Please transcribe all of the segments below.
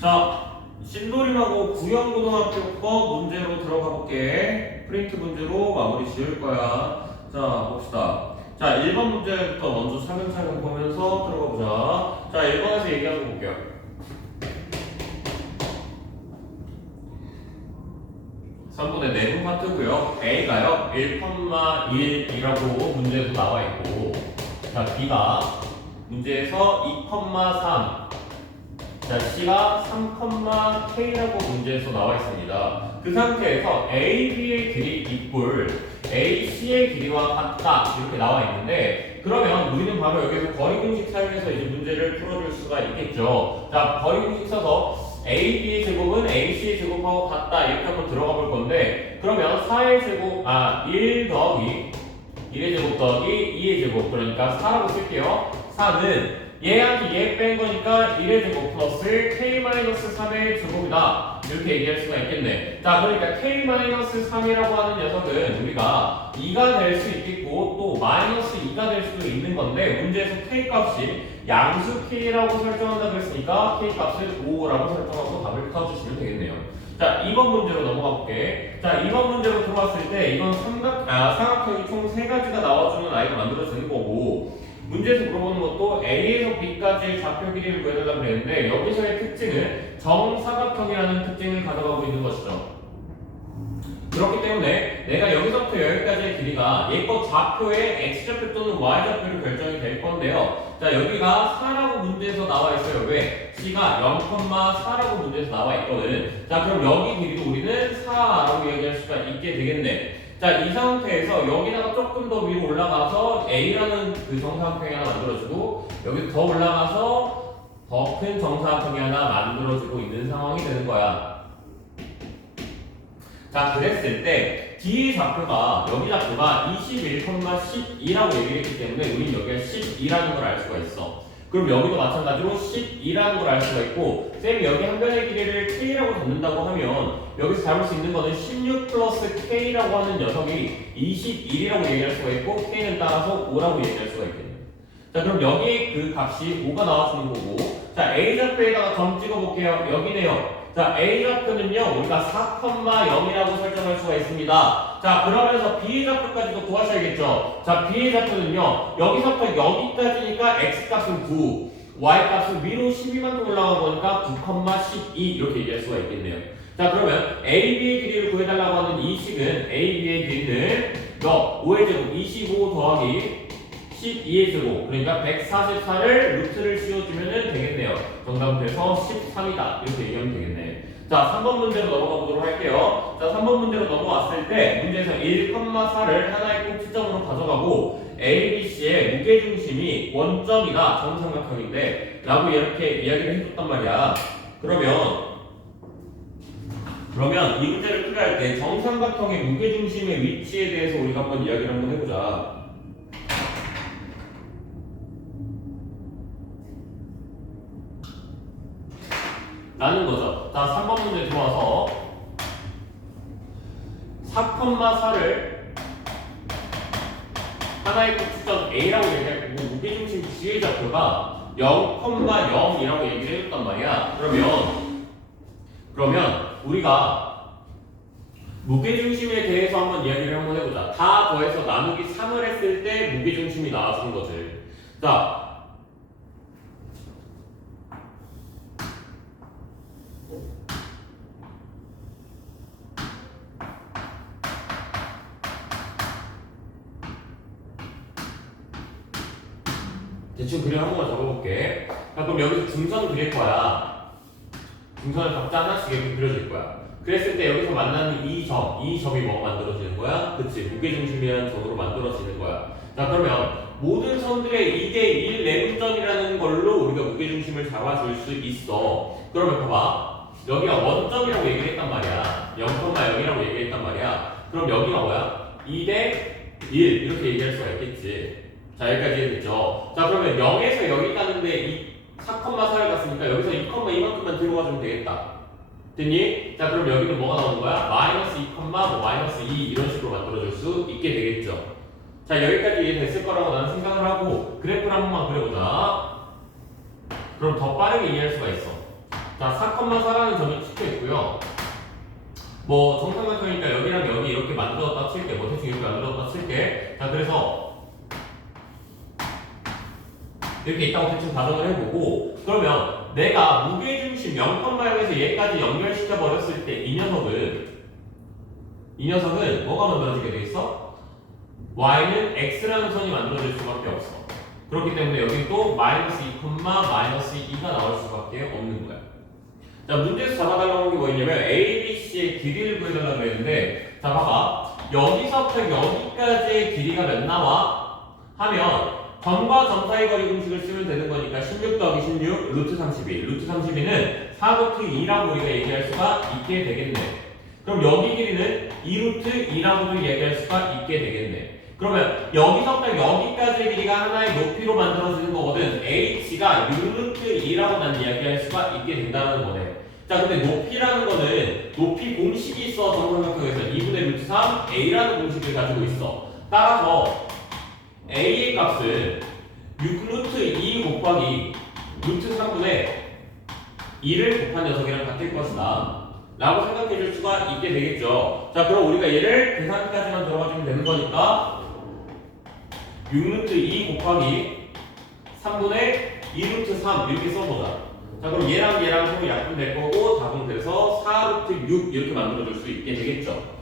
자, 신도림하고 구영고등학교 거 문제로 들어가 볼게. 프린트 문제로 마무리 지을 거야. 자, 봅시다. 자, 1번 문제부터 먼저 차근차근 보면서 들어가 보자. 자, 1번에서 얘기하고 볼게요. 3분의 내분 파트고요. A가요 1,1이라고 문제에서 나와 있고, 자, B가 문제에서 2,3, 자, C가 3,K라고 문제에서 나와 있습니다. 그 상태에서 A, B의 길이 이꼴 A, C의 길이와 같다 이렇게 나와 있는데, 그러면 우리는 바로 여기서 거리 공식 사용해서 이제 문제를 풀어줄 수가 있겠죠. 자, 거리 공식 써서 A, B의 제곱은 A, C의 제곱하고 같다 이렇게 한번 들어가 볼 건데, 그러면 4의 제곱, 1 더하기 1의 제곱 더하기 2의 제곱, 그러니까 4라고 쓸게요. 4는 얘한테 얘 뺀 거니까 1의 제곱 플러스 K-3의 제곱이다 이렇게 얘기할 수가 있겠네. 자, 그러니까 K-3이라고 하는 녀석은 우리가 2가 될 수 있겠고 또 마이너스 2가 될 수도 있는 건데, 문제에서 K 값이 양수 K라고 설정한다 그랬으니까 K 값을 5라고 설정하고 답을 써주시면 되겠네요. 자, 2번 문제로 넘어가 볼게. 자, 2번 문제로 들어왔을 때 이건 삼각형이 총 3가지가 나와주는 아이가 만들어지는 거고, 문제에서 물어보는 것도 A에서 B까지의 좌표 길이를 구해달라고 그랬는데, 여기서의 특징은 정사각형이라는 특징을 가져가고 있는 것이죠. 그렇기 때문에 내가 여기서부터 여기까지의 길이가 얘거 좌표의 X좌표 또는 Y좌표로 결정이 될 건데요. 자, 여기가 4라고 문제에서 나와 있어요. 왜? C가 0,4라고 문제에서 나와 있거든. 자, 그럼 여기 길이도 우리는 4라고 얘기할 수가 있게 되겠네. 자, 이 상태에서 여기다가 조금 더 위로 올라가서 A라는 그 정사각형이 하나 만들어지고, 여기 더 올라가서 더 큰 정사각형이 하나 만들어지고 있는 상황이 되는 거야. 자, 그랬을 때 D의 좌표가, 여기 좌표가 21,12라고 얘기를 했기 때문에 우리는 여기가 12라는 걸 알 수가 있어. 그럼 여기도 마찬가지로 12라는 걸 알 수가 있고, 쌤이 여기 한 변의 길이를 K라고 잡는다고 하면 여기서 잡을 수 있는 거는 16 플러스 K라고 하는 녀석이 21이라고 얘기할 수가 있고, K는 따라서 5라고 얘기할 수가 있겠네요. 자, 그럼 여기 그 값이 5가 나와주는 거고, 자, A좌표에다가 점 찍어볼게요. 여기네요. 자, A좌표는요 우리가 4,0이라고 설정할 수가 있습니다. 자, 그러면서 B의 좌표까지도 구하셔야겠죠. 자, B의 좌표는요 여기서부터 여기까지니까 X값은 9, Y값은 위로 12만큼 올라간 거니까 9,12 이렇게 얘기할 수가 있겠네요. 자, 그러면 AB의 길이를 구해달라고 하는 이 식은 AB의 길이는 5의 제곱 25 더하기 12의 제곱, 그러니까 144를 루트를 씌워주면 되겠네요. 정답은 돼서 13이다 이렇게 얘기하면 되겠네. 자, 3번 문제로 넘어가 보도록 할게요. 자, 3번 문제로 넘어왔을 때 문제에서 1,4를 하나의 꼭지점으로 가져가고 ABC의 무게중심이 원점이다, 정삼각형인데 라고 이렇게 이야기를 해줬단 말이야. 그러면 이 문제를 풀이할 때 정삼각형의 무게중심의 위치에 대해서 우리가 한번 이야기를 한번 해보자. 라는 거죠. 자, 3번 문제 들어와서 4,4를 하나의 꼭지점 A라고 얘기하고 무게중심 G의 좌표가 0,0이라고 얘기를 해줬단 말이야. 그러면 우리가 무게중심에 대해서 한번 이야기를 한번 해보자. 다 더해서 나누기 3을 했을 때 무게중심이 나와주는 거지. 자, 대충 그림 한 번만 적어볼게. 자, 그럼 여기서 중선 그릴 거야. 중선을 각자 하나씩 이렇게 그려줄 거야. 그랬을 때 여기서 만나는 이 점이 뭐가 만들어지는 거야? 그치, 무게중심이라는 점으로 만들어지는 거야. 자, 그러면 모든 선들의 2대1 내분점이라는 걸로 우리가 무게중심을 잡아줄 수 있어. 그러면 봐봐, 여기가 원점이라고 얘기를 했단 말이야. 0,0이라고 얘기했단 말이야. 그럼 여기가 뭐야? 2대1 이렇게 얘기할 수가 있겠지. 자, 여기까지 이해됐죠? 자, 그러면 0에서 여기 가는데 이 4,4를 갔으니까 여기서 2,2만큼만 들고 가주면 되겠다. 됐니? 자, 그럼 여기는 뭐가 나오는 거야? 마이너스 2, 마이너스 2 이런 식으로 만들어줄 수 있게 되겠죠. 자, 여기까지 이해됐을 거라고 나는 생각을 하고 그래프를 한 번만 그려보자. 그럼 더 빠르게 이해할 수가 있어. 자, 4,4라는 점이 찍혀 있고요. 뭐 정삼각형이니까 여기랑 여기 이렇게 만들었다 칠게, 뭐 대충 이렇게 만들었다 칠게. 자, 그래서 이렇게 있다고 대충 가정을 해보고, 그러면 내가 무게중심 0,0에서 얘까지 연결시켜 버렸을 때 이 녀석은 뭐가 만들어지게 돼 있어? y는 x라는 선이 만들어질 수밖에 없어. 그렇기 때문에 여기 또 마이너스 2, 마이너스 2가 나올 수밖에 없는 거야. 자, 문제에서 잡아달라고 한 게 뭐였냐면 A, B, C의 길이를 구해달라고 했는데, 자, 봐봐. 여기서부터 여기까지의 길이가 몇 나와? 하면 점과 점 사이 거리 공식을 쓰면 되는 거니까 16 더하기 16, 루트 32. 루트 32는 4루트 2라고 우리가 얘기할 수가 있게 되겠네. 그럼 여기 길이는 2루트 2라고도 얘기할 수가 있게 되겠네. 그러면 여기서부터 여기까지의 길이가 하나의 높이로 만들어지는 거거든. h가 6루트 2라고 난 이야기할 수가 있게 된다는 거네. 자, 근데 높이라는 거는 높이 공식이 있어. 정삼각형에서 2분의 루트 3 a라는 공식을 가지고 있어. 따라서 a의 값은 6루트 2 곱하기 루트 3분의 2를 곱한 녀석이랑 같을 것이다 라고 생각해 줄 수가 있게 되겠죠. 자, 그럼 우리가 얘를 계산기까지만 들어가주면 되는 거니까 6루트 2 곱하기 3분의 2루트 3 이렇게 써보자. 자, 그럼 얘랑 서로 약분될 거고 답은 그래서 4루트 6 이렇게 만들어줄 수 있게 되겠죠.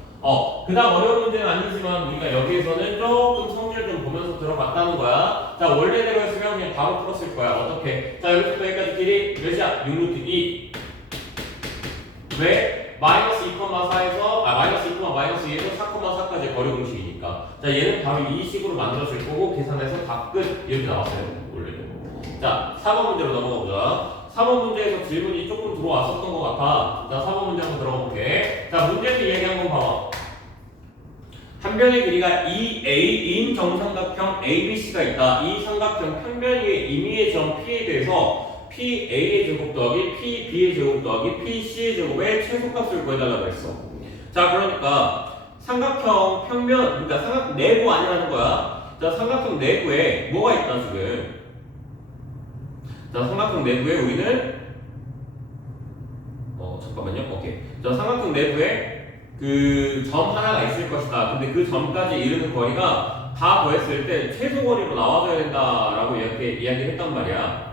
그다음 어려운 문제는 아니지만 우리가 여기에서는 조금 성질 좀 보면서 들어봤다는 거야. 자, 원래대로 했으면 그냥 바로 풀었을 거야. 어떻게? 자, 여기서부터 여기까지 길이 몇이야? 6루트 2. 왜? 마이너스 2,4에서 마이너스 2, 마이너스 2에서 4,4까지 거리 공식이니까. 자, 얘는 바로 이 식으로 만들어질 거고 계산해서 다 끝 이렇게 나왔어요. 원래는. 자, 4번 문제로 넘어가 보자. 4번 문제에서 질문이 조금 들어왔었던 것 같아. 자, 4번 문제 한번 들어가 볼게. 자, 문제에서 얘기 한번 봐봐. 한 변의 길이가 2a인 정삼각형 ABC가 있다. 이 삼각형 평면 위의 임의의 점 P에 대해서 PA의 제곱 더하기 PB의 제곱 더하기 PC의 제곱의 최소값을 구해달라고 했어. 자, 그러니까 삼각형 평면, 그러니까 삼각형 내부 아니라는 거야. 자, 삼각형 내부에 뭐가 있다 지금? 자, 삼각형 내부에 우리는 잠깐만요. 오케이. 자, 삼각형 내부에 그 점 하나가 있을 것이다. 근데 그 점까지 이르는 거리가 다 더했을 때 최소 거리로 나와줘야 된다라고 이렇게 이야기를 했단 말이야.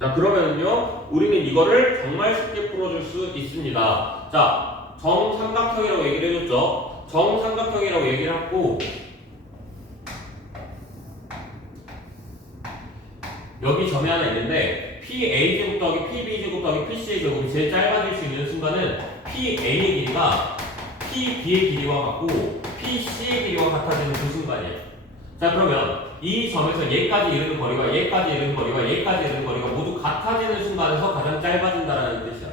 자, 그러면은요, 우리는 이거를 정말 쉽게 풀어줄 수 있습니다. 자, 정삼각형이라고 얘기를 해줬죠. 정삼각형이라고 얘기를 하고 여기 점이 하나 있는데 PA제곱 더하기 PB제곱 더하기 PC의 제곱이 제일 짧아질 수 있는 순간은 PA의 길이가 PB의 길이와 같고 PC의 길이와 같아지는 그 순간이야. 자, 그러면 이 점에서 얘까지 이르는 거리가 얘까지 이르는 거리가 얘까지 이르는 거리가 모두 같아지는 순간에서 가장 짧아진다라는 뜻이야.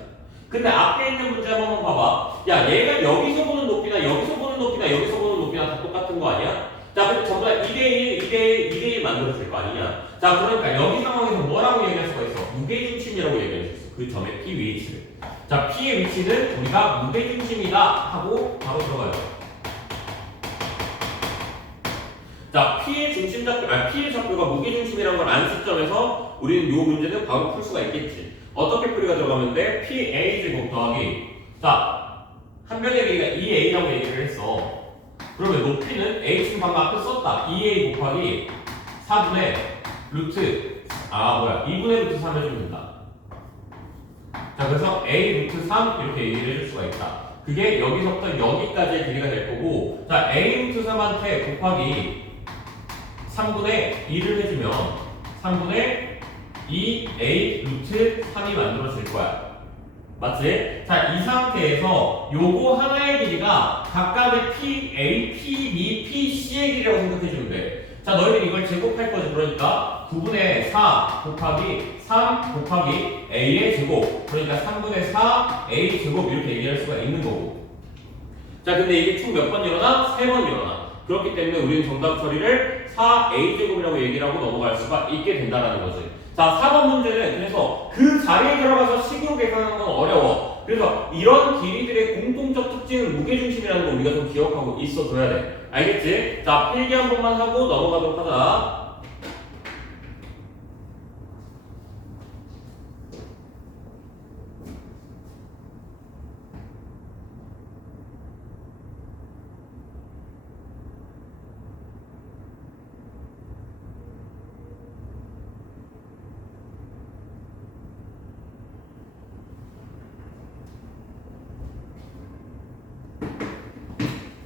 근데 앞에 있는 문제 한번 봐봐. 야, 얘가 여기서 보는 높이나 여기서 보는 높이나 여기서 보는 높이나 다 똑같은 거 아니야? 자, 근데 전부 다 2대1, 2대1, 2대1 만들어질 거 아니냐? 자, 그러니까 여기 상황에서 뭐라고 얘기할 수가 있어? 무게중심이라고 얘기할 수 있어. 그 점의 P 위치를. 자, P의 위치는 우리가 무게중심이다 하고 바로 들어가요. 자, P의 좌표가 무게중심이라는 걸 안 시점에서 우리는 이 문제는 바로 풀 수가 있겠지. 어떻게 풀이가 들어가면 돼? PA 제곱 더하기. 자, 한 변의 길이가 2A라고 얘기를 했어. 그러면 높이는 H는 방금 앞에 썼다. 2A 곱하기 4분의 루트 2분의 루트 3 해주면 된다. 자, 그래서 A 루트 3 이렇게 얘기를 해줄 수가 있다. 그게 여기서부터 여기까지의 길이가 될 거고, 자, A 루트 3한테 곱하기 3분의 2를 해주면 3분의 2A 루트 3이 만들어질 거야. 맞지? 자, 이 상태에서 요거 하나의 길이가 각각의 PA, PB, PC의 길이라고 생각해주면 돼. 자, 너희들 이걸 제곱할 거지. 그러니까 9분의 4 곱하기 3 곱하기 A의 제곱. 그러니까 3분의 4 A 제곱 이렇게 얘기할 수가 있는 거고. 자, 근데 이게 총 몇 번 일어나? 3번 일어나. 그렇기 때문에 우리는 정답 처리를 4A 제곱이라고 얘기를 하고 넘어갈 수가 있게 된다는 거지. 자, 4번 문제는 그래서 그 자리에 들어가서 식으로 계산하는 건 어려워. 그래서 이런 길이들의 공통적 특징은 무게중심이라는 거 우리가 좀 기억하고 있어줘야 돼. 알겠지? 자, 필기 한 번만 하고 넘어가도록 하자.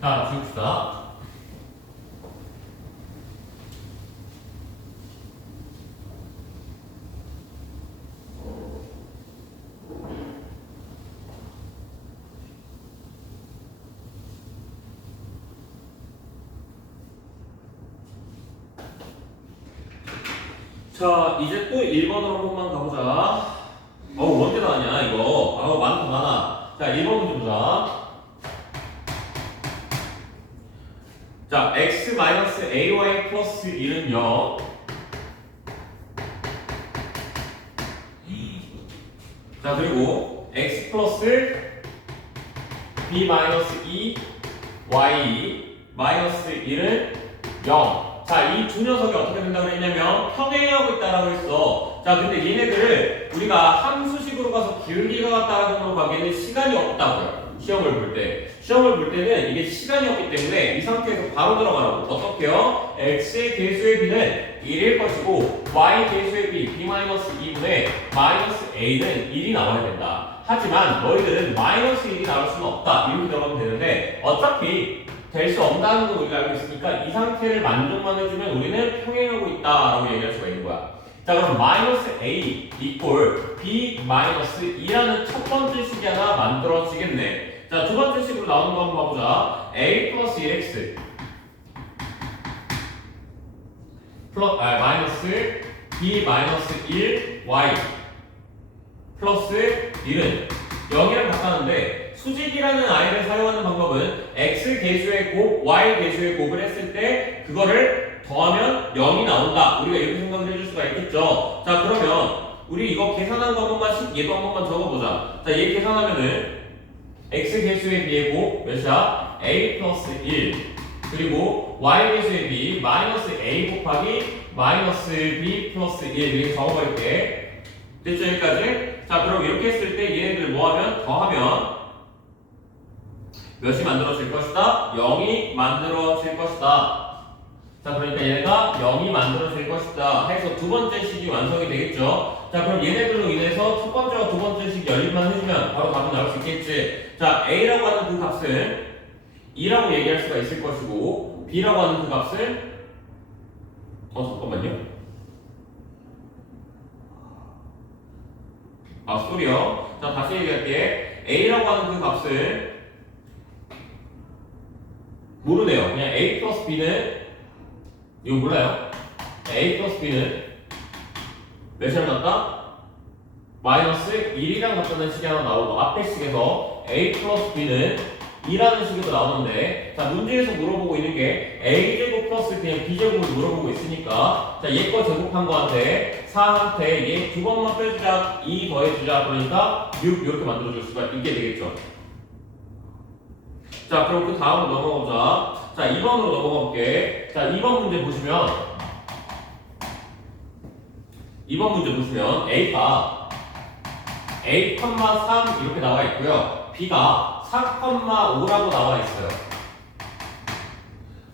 자, 지웁시다. 자, 이제 또 1번으로 한 번만 가보자. 언제 나왔냐, 이거. 많다, 많아. 자, 1번 문제 보자. 자, x-ay 플러스 1은 0. 자, 그리고 x 플러스 b 마이너스 2 y 마이너스 1은 0. 자, 이 두 녀석이 어떻게 된다고 그랬냐면 평행하고 있다라고 했어. 자, 근데 얘네들을 우리가 함수식으로 가서 기울기가 같다라는 걸로 가기에는 시간이 없다고요. 시험을 볼 때. 시험을 볼 때는 이게 시간이 없기 때문에 이 상태에서 바로 들어가라고. 어떻게요? x의 개수의 b는 1일 것이고 y 개수의 b, b-2분의 마이너스 a는 1이 나와야 된다. 하지만 너희들은 마이너스 1이 나올 수는 없다. 이렇게 들어가면 되는데 어차피 될 수 없다는 걸 우리가 알고 있으니까 이 상태를 만족만 해주면 우리는 평행하고 있다라고 얘기할 수가 있는 거야. 자, 그럼 마이너스 a 이꼴 b 마이너스 2라는 첫 번째 식이 하나 만들어지겠네. 자, 두 번째 식으로 나오는 거 한번 봐보자. a 플러스 1x 마이너스 b 마이너스 1y 플러스 1은 0이랑 같다는데 수직이라는 아이를 사용하는 방법은 x 개수의 곱, y 개수의 곱을 했을 때 그거를 더하면 0이 나온다. 우리가 이렇게 생각을 해줄 수가 있겠죠. 자, 그러면 우리 이거 계산한 거 한 번만 얘도 한 번만 적어보자. 자, 얘 계산하면은 x 개수의 b의 곱 몇이야? a 플러스 1 그리고 y 개수의 b 마이너스 a 곱하기 마이너스 b 플러스 1 이렇게 적어볼게. 됐죠? 여기까지? 자, 그럼 이렇게 했을 때 얘네들 뭐하면? 더하면 몇이 만들어질 것이다? 0이 만들어질 것이다. 자, 그러니까 얘가 0이 만들어질 것이다 해서 두 번째 식이 완성이 되겠죠. 자, 그럼 얘네들로 인해서 첫 번째와 두 번째 식 연립만 해주면 바로 답이 나올 수 있겠지. 자, a라고 하는 그 값은 2라고 얘기할 수가 있을 것이고 b라고 하는 그 값은 잠깐만요. 소리요. 자, 다시 얘기할게. a라고 하는 그 값은 모르네요. 그냥 a 플러스 b는 이거 몰라요. a 플러스 b는 몇이랑 같다? 마이너스 1이랑 같다는 식이 하나 나오고 앞에 식에서 a 플러스 b는 2라는 식으로 나오는데 자, 문제에서 물어보고 있는 게 a제곱 플러스 그냥 b제곱을 물어보고 있으니까 자, 얘 거 제곱한 거한테 4한테 얘 두 번만 빼주자 2 더해주자 그러니까 6 이렇게 만들어줄 수가 있게 되겠죠. 자, 그럼 그 다음으로 넘어가보자. 자, 2번으로 넘어가 볼게. 자, 2번 문제 보시면 a가 a,3 이렇게 나와 있고요. b가 4,5라고 나와 있어요.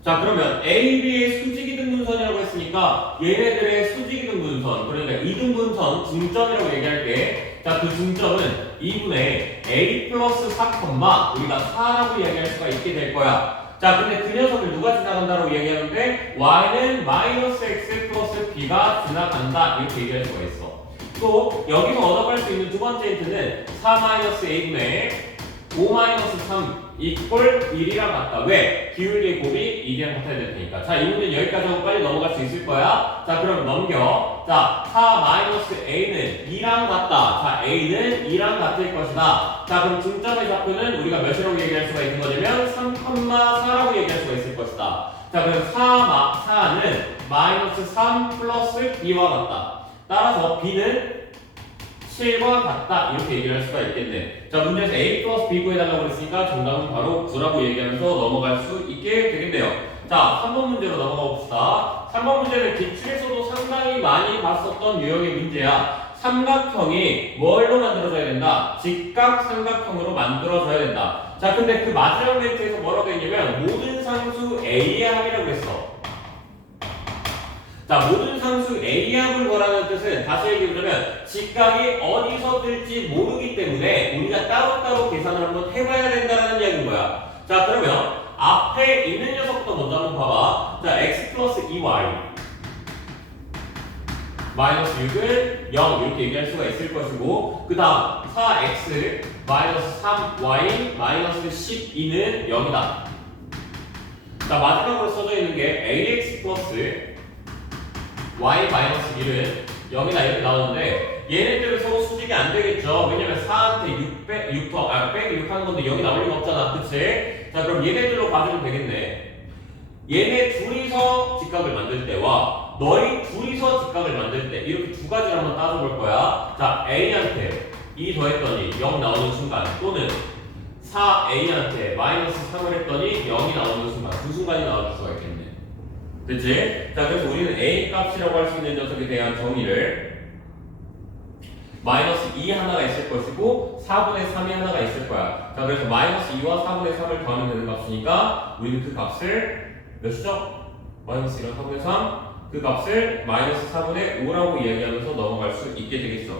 자, 그러면 a, b의 수직 이등분선이라고 했으니까 얘네들의 수직 이등분선 그러니까 이등분선 중점이라고 얘기할게. 자, 그 중점은 2분의 a 플러스 4, 우리가 4라고 얘기할 수가 있게 될 거야. 자, 근데 그 녀석을 누가 지나간다고 얘기하는데 y는 마이너스 x 플러스 b가 지나간다 이렇게 얘기할 수가 있어. 또 여기서 얻어갈 수 있는 두 번째 힌트는 4 마이너스 a분의 5 마이너스 3 이꼴 1이랑 같다. 왜? 기울기의 곱이 1이랑 같아야 될 테니까. 자, 이 문제는 여기까지 하고 빨리 넘어갈 수 있을 거야. 자, 그럼 넘겨. 자, 4 마이너스 a는 2랑 같다. 자, a는 2랑 같을 것이다. 자, 그럼 중점의 좌표는 우리가 몇이라고 얘기할 수가 있는 거냐면 3,4라고 얘기할 수가 있을 것이다. 자, 그럼 4는 마이너스 3 플러스 b와 같다. 따라서 b는 7과 같다 이렇게 얘기를 할 수가 있겠네. 자, 문제에서 a 플러스 b 구해달라고 그랬으니까 정답은 바로 9라고 얘기하면서 넘어갈 수 있게 되겠네요. 자, 3번 문제로 넘어가 봅시다. 3번 문제는 기출에서도 상당히 많이 봤었던 유형의 문제야. 삼각형이 뭘로 만들어져야 된다? 직각 삼각형으로 만들어져야 된다. 자, 근데 그 마지막 멘트에서 뭐라고 했냐면 모든 상수 a의 합이라고 했어. 자, 모든 상수 A의 합을 뭐라는 뜻은 다시 얘기해보자면 직각이 어디서 뜰지 모르기 때문에 우리가 따로따로 계산을 한번 해봐야 된다는 이야기인 거야. 자, 그러면 앞에 있는 녀석부터 먼저 한번 봐봐. 자, x 플러스 2y 마이너스 6을 0 이렇게 얘기할 수가 있을 것이고, 그 다음 4x 마이너스 3y 마이너스 12는 0이다. 자, 마지막으로 써져 있는 게 ax 플러스 y 마이너스 1은 0이다 이렇게 나오는데, 얘네들은 서로 수직이 안 되겠죠. 왜냐면 4한테 6 빼기 6 하는 건데 0이 나올 리가 없잖아. 그치? 자, 그럼 얘네들로 봐주면 되겠네. 얘네 둘이서 직각을 만들 때와 너희 둘이서 직각을 만들 때 이렇게 두 가지를 한번 따져볼 거야. 자, A한테 2 더했더니 0 나오는 순간, 또는 4A한테 마이너스 3을 했더니 0이 나오는 순간, 두 순간이 나와줄 수가 있겠네. 그치? 자, 그래서 우리는 A 값이라고 할 수 있는 녀석에 대한 정의를 마이너스 2 하나가 있을 것이고 4분의 3이 하나가 있을 거야. 자, 그래서 마이너스 2와 4분의 3을 더하면 되는 값이니까 우리는 그 값을 몇이죠? 마이너스 2와 4분의 3, 그 값을 마이너스 4분의 5라고 이야기하면서 넘어갈 수 있게 되겠어.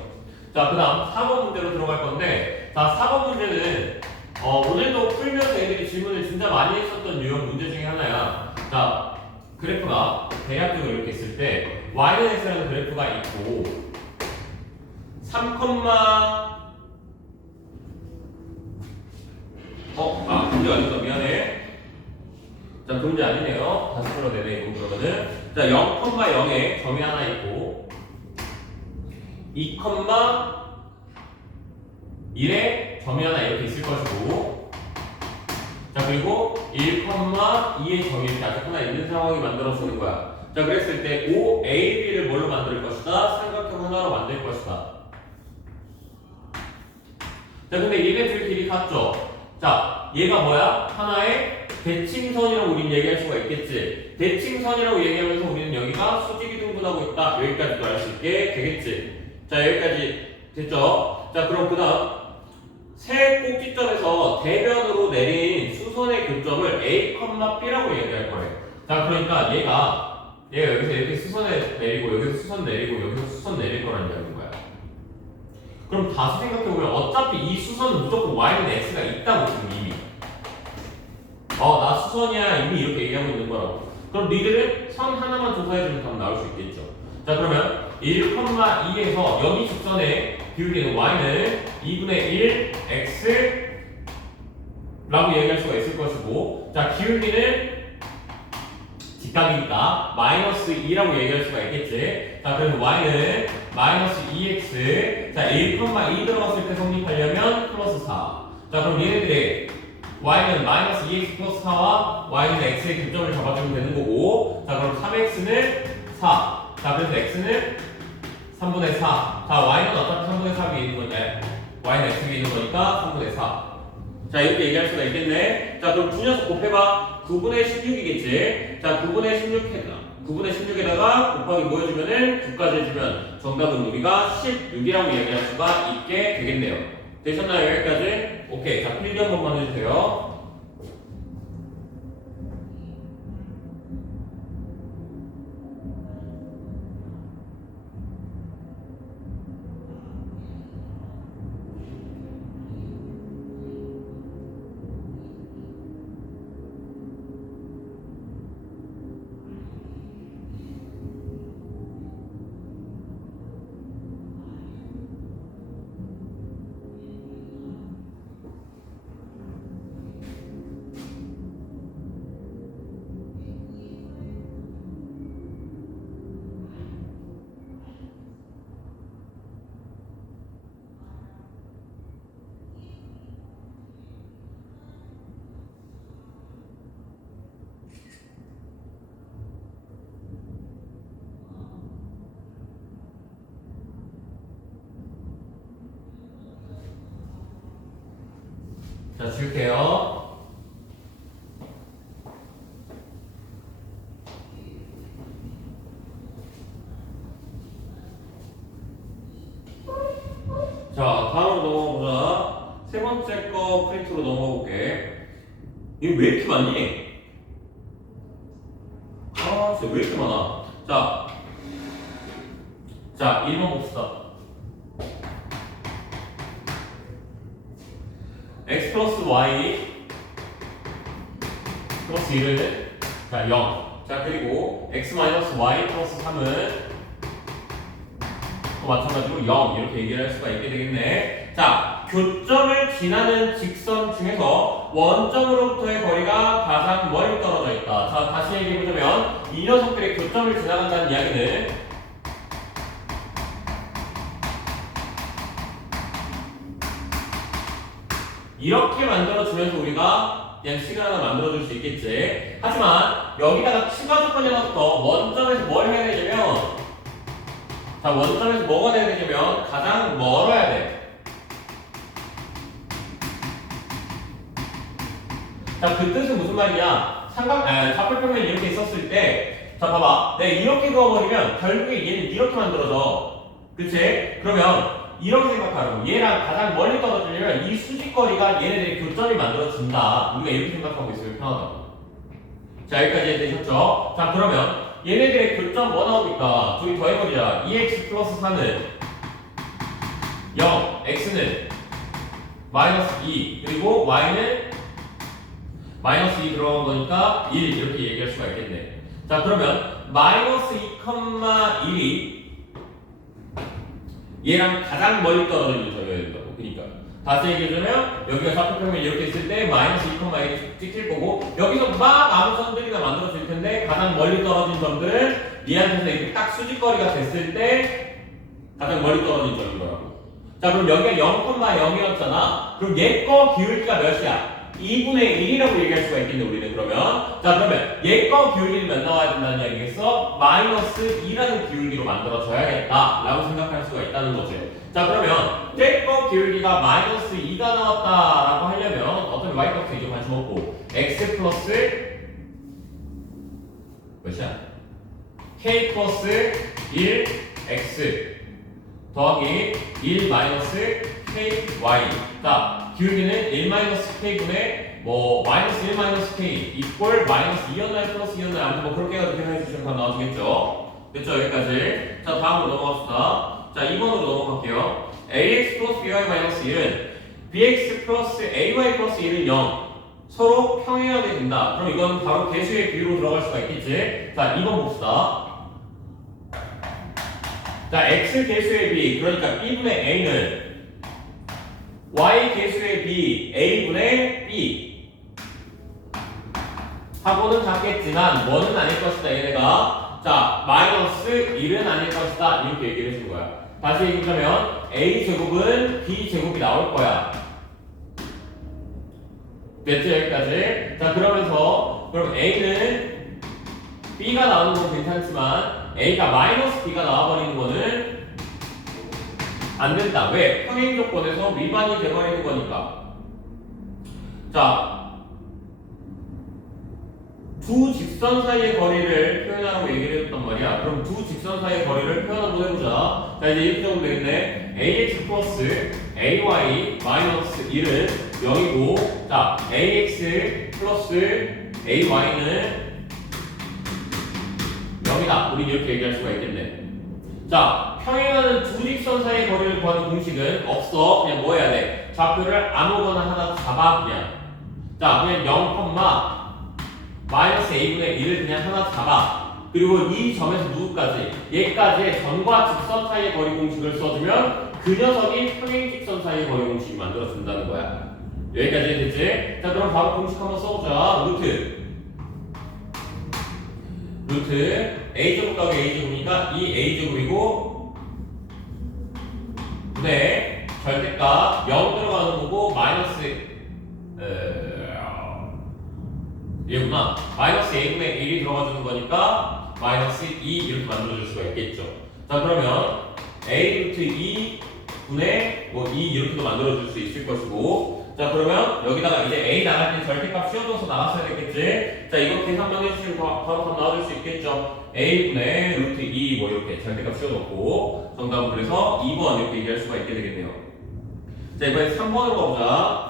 자, 그 다음 4번 문제로 들어갈 건데, 자, 4번 문제는 오늘도 풀면서 애들이 질문을 진짜 많이 했었던 유형 문제 중에 하나야. 자, 그래프가 대략적으로 이렇게 있을 때 y는 x라는 그래프가 있고 3, 문제 아니다. 미안해. 자, 그 문제 아니네요. 다시 풀어내네, 이거 그러면은. 자, 0,0에 점이 하나 있고 2,1에 점이 하나 이렇게 있을 것이고, 자, 그리고 1,2의 점이 이렇게 아직 하나 있는 상황이 만들어지는 거야. 자, 그랬을 때 OAB를 뭘로 만들 것이다? 삼각형 하나로 만들 것이다. 자, 근데 얘네들 길이 같죠? 자, 얘가 뭐야? 하나의 대칭선이라고 우리는 얘기할 수가 있겠지. 대칭선이라고 얘기하면서 우리는 여기가 수직이 등분하고 있다. 여기까지도 알 수 있게 되겠지. 자, 여기까지 됐죠? 자, 그럼 그 다음 세 꼭지점에서 대변으로 내린 수선의 교점을 A, B라고 얘기할 거예요. 자, 그러니까 얘가 여기서 이렇게 수선을 내리고 여기서 수선 내리고 여기서 수선 내릴 거라는 이야기인 거야. 그럼 다시 생각해보면 어차피 이 수선은 무조건 y는 x가 있다고 지금 이미. 나 수선이야 이미 이렇게 얘기하고 있는 거라고. 그럼 니들은 선 하나만 조사해주면 답 나올 수 있겠죠. 자, 그러면 1,2에서 여기 직선의 기울기는 y는 2분의 1 x 라고 얘기할 수가 있을 것이고, 자, 기울기는 직각이니까 마이너스 2라고 얘기할 수가 있겠지. 자, 그러면 y는 마이너스 2x. 자, 1,2 들어갔을 때 성립하려면 플러스 4. 자, 그럼 얘네들의 y는 마이너스 2x 플러스 4와 y는 x의 교점을 잡아주면 되는 거고, 자, 그럼 3x는 4. 자, 그래서 x는 3분의 4. 자, y는 어차피 3분의 4 위에 있는 거냐? y는 x 위에 있는 거니까 3분의 4. 자, 이렇게 얘기할 수가 있겠네. 자, 그럼 두 녀석 곱해봐. 9분의 16이겠지. 자, 9분의 16에다가 곱하기 뭐 해주면은 9까지 해주면 정답은 우리가 16이라고 얘기할 수가 있게 되겠네요. 되셨나요? 여기까지? 오케이. 자, 필기 한 번만 해주세요. 자, 줄게요. 자, 다음으로 넘어가보자. 세 번째 거 프린트로 넘어가볼게. 이거 왜 이렇게 많니? 진짜 왜 이렇게 많아? 자, 1번 봅시다. x 플러스 y 1은 자 0. 자 그리고 x 마이너스 y 플러스 3은 또 마찬가지로 0 이렇게 얘기를 할 수가 있게 되겠네. 자 교점을 지나는 직선 중에서 원점으로부터의 거리가 가장 멀리 떨어져 있다. 자 다시 얘기해보자면 이 녀석들이 교점을 지나간다는 이야기는 이렇게 만들어주면서 우리가 그냥 식을 하나 만들어줄 수 있겠지. 하지만 여기다가 추가 조건이 하나 붙어. 원점에서 뭘 해야 되냐면 자 원점에서 뭐가 돼야 되냐면 가장 멀어야 돼. 자 그 뜻은 무슨 말이냐. 좌표평면이 이렇게 있었을 때 자 봐봐 내가 이렇게 그어버리면 결국에 얘는 이렇게 만들어져. 그치? 그러면 이렇게 생각하라고. 얘랑 가장 멀리 떨어지려면 이 수직거리가 얘네들의 교점이 만들어진다. 우리가 이렇게 생각하고 있으면 편하다고. 자 여기까지 되셨죠? 자 그러면 얘네들의 교점 뭐 나옵니까? 둘이 더해버리자. 2x 플러스 4는 0, x는 마이너스 2 그리고 y는 마이너스 2 들어간 거니까 1 이렇게 얘기할 수가 있겠네. 자 그러면 마이너스 2,1이 얘랑 가장 멀리 떨어지는 점이어야 된다고. 그러니까 다시 얘기해주면 여기가 좌표평면이 이렇게 있을 때 마이너스 2,1이 찍힐 거고 여기서 막 아무 선들이나 만들어질 텐데 가장 멀리 떨어진 점들은 얘한테서 이렇게 딱 수직거리가 됐을 때 가장 멀리 떨어진 점인 거라고. 자 그럼 여기가 0,0이었잖아. 그럼 얘 거 기울기가 몇이야? 2분의 1이라고 얘기할 수가 있겠네 우리는. 그러면 자 그러면 얘 거 기울기는 몇 나와야 된다는 이야기겠어? 마이너스 2라는 기울기로 만들어줘야겠다 라고 생각할 수가 있다는 거죠. 자 그러면 얘 거 기울기가 마이너스 2가 나왔다라고 하려면 어떤 y값도 이제 관심 없고 x 플러스 몇이야? k 플러스 1 x 더하기 1 마이너스 ky. 자 기울기는 1 마이너스 k분의 뭐 마이너스 1 마이너스 k 이꼴 마이너스 2였나요 플러스 2였나요 아무튼 뭐 그렇게 해주시면 다 나와주겠죠. 됐죠 여기까지. 자 다음으로 넘어갑시다. 자 2번으로 넘어갈게요. ax 플러스 by 마이너스 1은 bx 플러스 ay 플러스 1은 0 서로 평행하게 된다. 그럼 이건 바로 개수의 비율로 들어갈 수가 있겠지. 자 2번 봅시다. 자 x 개수의 b 그러니까 b분의 a는 y 개수의 b a분의 b 하고는 같겠지만 뭐는 아닐 것이다 얘네가. 자 마이너스 1은 아닐 것이다 이렇게 얘기를 해준 거야. 다시 얘기하자면 a 제곱은 b 제곱이 나올 거야. 됐죠 여기까지. 자 그러면서 그럼 a는 b가 나오는 건 괜찮지만 a가 마이너스 b가 나와버리는 거는 안 된다. 왜? 평행 조건에서 위반이 돼버리는 거니까. 자, 두 직선 사이의 거리를 표현하라고 얘기를 해줬단 말이야. 그럼 두 직선 사이의 거리를 표현 한번 해보자. 자, 이제 이렇게 하면 되겠네. ax 플러스 ay 마이너스 1은 0이고, 자, ax 플러스 ay는 0이다. 우리 이렇게 얘기할 수가 있겠네. 자, 평행하는 두 직선 사이의 거리를 구하는 공식은 없어. 그냥 뭐 해야 돼? 좌표를 아무거나 하나 잡아 그냥. 자, 그냥 0, 마이너스 a분의 1을 그냥 하나 잡아. 그리고 이 점에서 누구까지? 얘까지의 점과 직선 사이의 거리 공식을 써주면 그 녀석이 평행 직선 사이의 거리 공식이 만들어준다는 거야. 여기까지 됐지? 자, 그럼 바로 공식 한번 써보자. 루트 a제곱 더하기 a제곱이니까 이 a제곱이고 분의 절대값 0 들어가는 거고 마이너스 얘구나. 마이너스 a분의 1이 들어가주는 거니까 마이너스 2 이렇게 만들어줄 수가 있겠죠. 자 그러면 a 루트 2 분의 뭐 2 이렇게도 만들어줄 수 있을 것이고. 자 그러면 여기다가 이제 a 나갈 때 절대값 씌워줘서 나갔어야 되겠지. 자 이거 계산만 해주시면 바로 답 나와줄 수 있겠죠. a분의 루트 2 뭐 이렇게 절대값 씌워놓고 정답은 그래서 2번 이렇게 얘기할 수가 있게 되겠네요. 자 이번에 3번으로 가보자.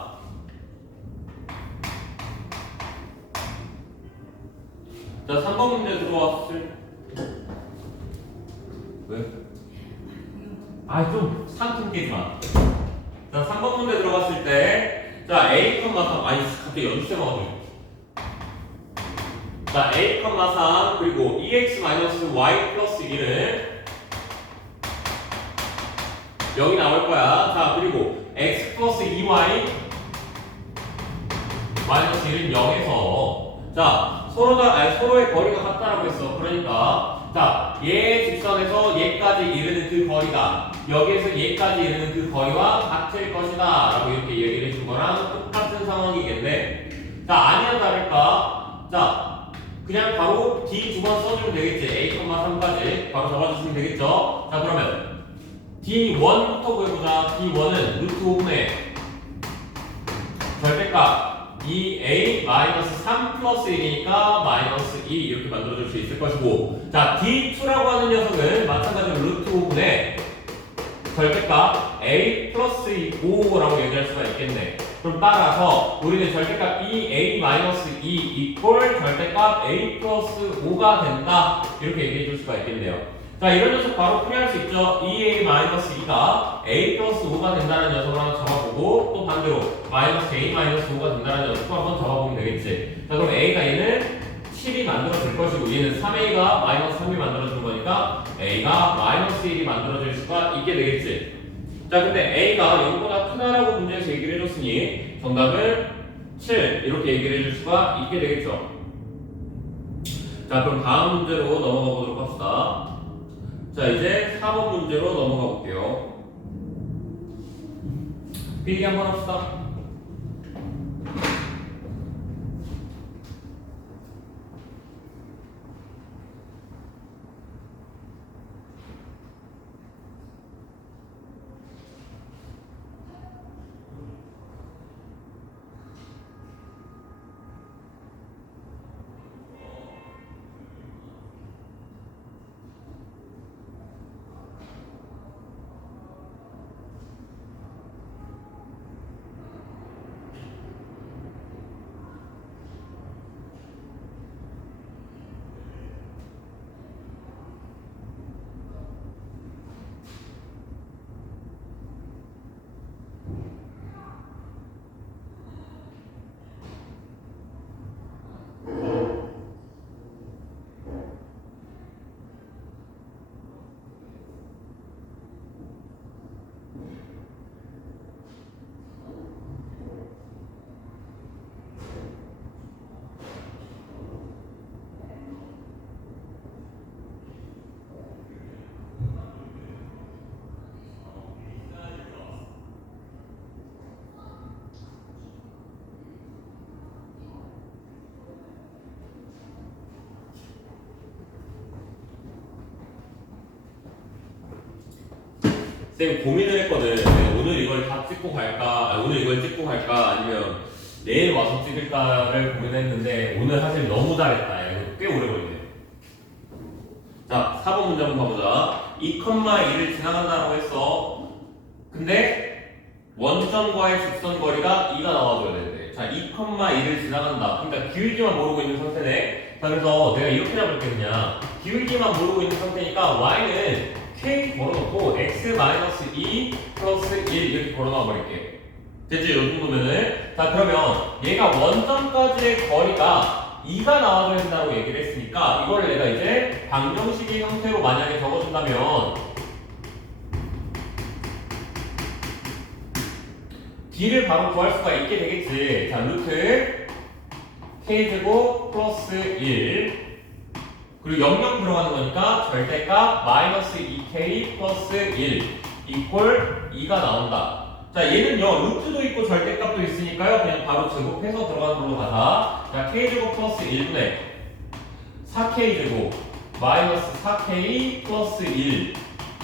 자 3번 문제 들어왔을 왜? 좀 상품 깨지 마. 자 3번 문제 들어갔을 때 자 a, 3 아니 갑자기 연습생 와가지고 자, a, 3 그리고 2x-y 플러스 1은 여기 나올 거야. 자, 그리고 x 플러스 2y 마이너스 1은 0에서 자, 서로의 거리가 같다라고 했어. 그러니까 자, 얘 직선에서 얘까지 이르는 그 거리가 여기에서 얘까지 이르는 그 거리와 같을 것이다 라고 이렇게 얘기를 해준 거랑 똑같은 상황이겠네. 자, 아니야 다를까? 자, 그냥 바로 D 두 번 써주면 되겠지. A, 3까지 바로 잡아주시면 되겠죠. 자, 그러면 D1부터 구해보자. D1은 루트 5분의 절대값 2A-3 플러스 1이니까 마이너스 2 이렇게 만들어줄 수 있을 것이고, 자, D2라고 하는 녀석은 마찬가지로 루트 5분의 절대값 A 플러스 5라고 얘기할 수가 있겠네. 그럼 따라서 우리는 절대값 2A-2 이퀄 절대값 A 플러스 5가 된다 이렇게 얘기해 줄 수가 있겠네요. 자, 이런 녀석 바로 풀이할 수 있죠. 2A-2가 A 플러스 5가 된다는 녀석을 한번 잡아보고, 또 반대로 마이너스 A-5가 된다는 녀석도 한번 잡아보면 되겠지. 자, 그럼 A가 얘는 7이 만들어질 것이고, 얘는 3A가 마이너스 3이 만들어질 거니까 A가 마이너스 1이 만들어질 수가 있게 되겠지. 자, 근데 A가 0보다 크다라고 문제에서 얘기를 해줬으니 정답은 7 이렇게 얘기를 해줄 수가 있게 되겠죠. 자, 그럼 다음 문제로 넘어가 보도록 합시다. 자, 이제 4번 문제로 넘어가 볼게요. 필기 한번 합시다. 쌤 고민을 했거든. 오늘 이걸 다 찍고 갈까, 오늘 이걸 찍고 갈까, 아니면 내일 와서 찍을까를 고민했는데 오늘 사실 너무 잘했다. 이거 꽤 오래 걸리네. 자, 4번 문제 한번 봐보자. 2,1을 지나간다고 했어. 근데 원점과의 직선 거리가 2가 나와줘야 되는데, 자, 2,1을 지나간다. 그러니까 기울기만 모르고 있는 상태네. 자, 그래서 내가 이렇게 잡을게. 그냥 기울기만 모르고 있는 상태니까 y는 k 걸어놓고 x-2 플러스 1 이렇게 걸어놔 버릴게. 됐지? 이 정도면은. 자, 그러면 얘가 원점까지의 거리가 2가 나와줘야 된다고 얘기를 했으니까 이걸 내가 이제 방정식의 형태로 만약에 적어준다면 d를 바로 구할 수가 있게 되겠지. 자, 루트 k제곱 플러스 1 그리고 0 들어가는 거니까 절대값 마이너스 2k 플러스 1 이퀄 2가 나온다. 자, 얘는요 루트도 있고 절대값도 있으니까요 그냥 바로 제곱해서 들어가는 걸로 가자. 자, k제곱 플러스 1분의 4k제곱 마이너스 4k 플러스 1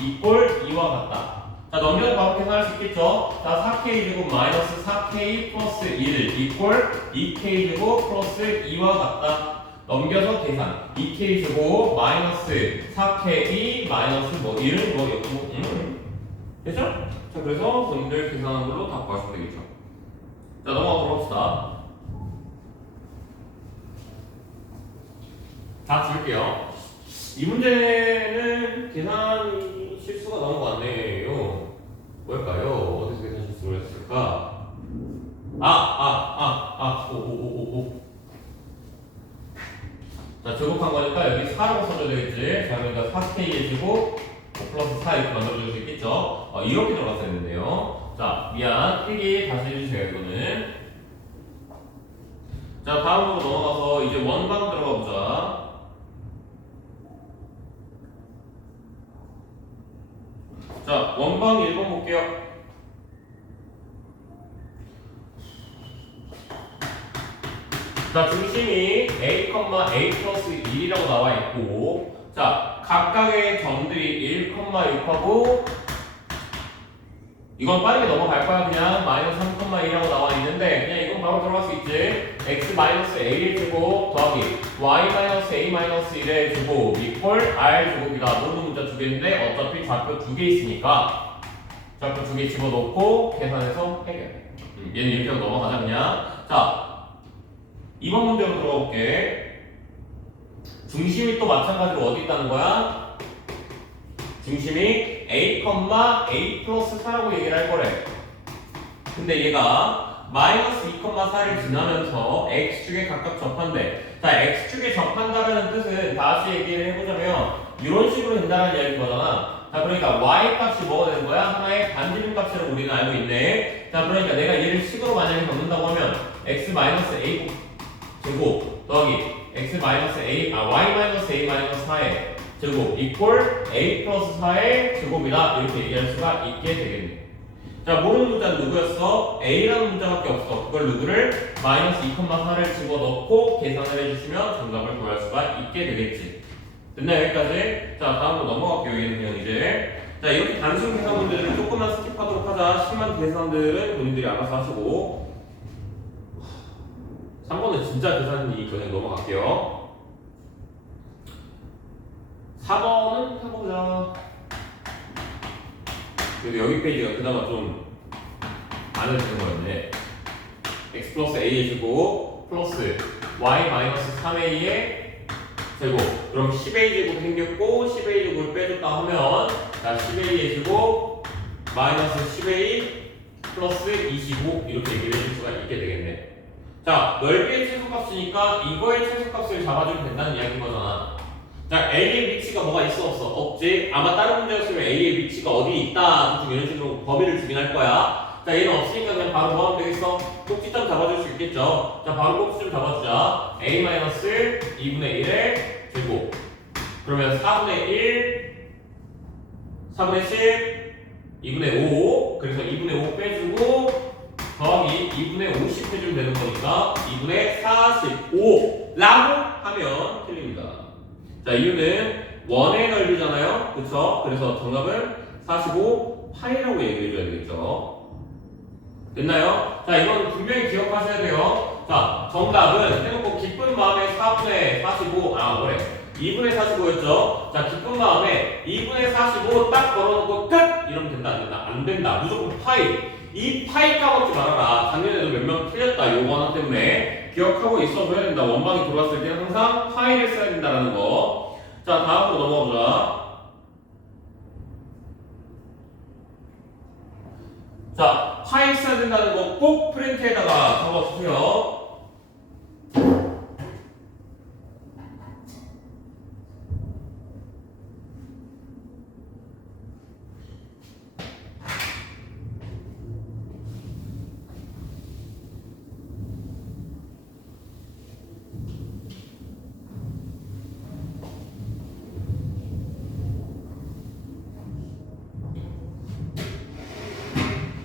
이퀄 2와 같다. 자, 넘겨서 바로 계산할 수 있겠죠. 자, 4k제곱 마이너스 4k 플러스 1 이퀄 2k제곱 플러스 2와 같다. 넘겨서 계산 2k제곱 마이너스 4k 마이너스 뭐 1은 뭐 됐죠? 자, 그래서 분들 계산하는 걸로 다 구하시면 되겠죠. 자, 넘어가 봅시다. 다 줄게요. 이 문제는 계산 실수가 나온 거 같네요. 뭘까요? 어디서 계산 실수를 했을까? 나오니까 여기 4라고 써줘야 되겠지. 자, 그러니까 4k의 제곱 플러스 4 이렇게 만들어줄 수 있겠죠. 이렇게 들어갔어야 되는데요. 자, 미안. 필기 다시 해주세요, 이거는. 자, 다음으로 넘어가서 이제 원방 들어가 보자. 자, 원방 1번 볼게요. 자, 중심이 a, a 플러스 1이라고 나와 있고, 자, 각각의 점들이 1,6하고, 이건 빠르게 넘어갈 거야. 그냥 마이너스 3,2라고 나와 있는데, 그냥 이건 바로 들어갈 수 있지. x 마이너스 a의 제곱 더하기 y 마이너스 a 마이너스 1의 제곱 이퀄 r 제곱이다. 모르는 문자 두 개인데, 어차피 좌표 두 개 있으니까, 좌표 두 개 집어넣고, 계산해서 해결. 얘는 이렇게 하고 넘어가자, 그냥. 자, 2번 문제로 들어가 볼게. 중심이 또 마찬가지로 어디 있다는 거야? 중심이 a, a 플러스 4라고 얘기를 할 거래. 근데 얘가 마이너스 2,4를 지나면서 x축에 각각 접한대. 자, x축에 접한다는 뜻은 다시 얘기를 해보자면 이런 식으로 된다는 이야기인 거잖아. 자, 그러니까 y 값이 뭐가 되는 거야? 하나의 반지름 값이라고 우리는 알고 있네. 자, 그러니까 내가 얘를 식으로 만약에 적는다고 하면 x 마이너스 a 제곱 더하기 x 마이너스 a y 마이너스 a 마이너스 4의 제곱 이퀄 a 플러스 4의 제곱이다. 이렇게 얘기할 수가 있게 되겠네. 자, 모르는 문자는 누구였어? a라는 문자밖에 없어. 그걸 누구를 마이너스 2,4를 집어넣고 계산을 해주시면 정답을 구할 수가 있게 되겠지. 됐나요? 여기까지? 자, 다음으로 넘어갈게요. 얘는 그냥 이제. 자, 이렇게 단순 계산 문제들을 조금만 스킵하도록 하자. 심한 계산들은 본인들이 알아서 하시고. 3번은 진짜 계산이 그냥 넘어갈게요. 4번은 해보자. 그래도 여기 페이지가 그나마 좀 안을 되는 거였네. x 플러스 a의 제곱 플러스 y 마이너스 3a의 제곱. 그럼 10a 제곱 생겼고 10a 제곱을 빼줬다 하면 자 10a의 제곱 마이너스 10a 플러스 25 이렇게 얘기를 해줄 수가 있게 되겠네. 자, 넓이의 최소값이니까 이거의 최소값을 잡아주면 된다는 이야기인 거잖아. 자, A의 위치가 뭐가 있어 없어? 없지? 아마 다른 문제였으면 A의 위치가 어디 있다 대충 이런 식으로 범위를 주긴 할 거야. 자, 얘는 없으니까 그냥 바로 뭐 하면 되겠어? 꼭지점 잡아줄 수 있겠죠? 자, 바로 꼭지점 잡아주자. A-2분의 1의 제곱. 그러면 4분의 1, 4분의 10, 2분의 5. 그래서 2분의 5 빼주고 더하기 2분의 50 해주면 되는 거니까 2분의 45라고 하면 틀립니다. 자, 이유는 원의 넓이잖아요. 그쵸? 그래서 정답은 45파이라고 얘기해줘야 되겠죠. 됐나요? 자, 이건 분명히 기억하셔야 돼요. 자, 정답은 해놓고 기쁜 마음에 4분의 45, 뭐래? 2분의 45였죠? 자, 기쁜 마음에 2분의 45 딱 걸어놓고 끝! 이러면 된다, 안 된다? 안 된다. 무조건 파이. 이 파이 까먹지 말아라. 작년에도 몇 명 틀렸다. 요거 하나 때문에 기억하고 있어줘야 된다. 원방이 들어왔을 때는 항상 파이를 써야 된다는 거. 자, 다음으로 넘어가보자. 자, 파이 써야 된다는 거 꼭 프린트에다가 적어주세요.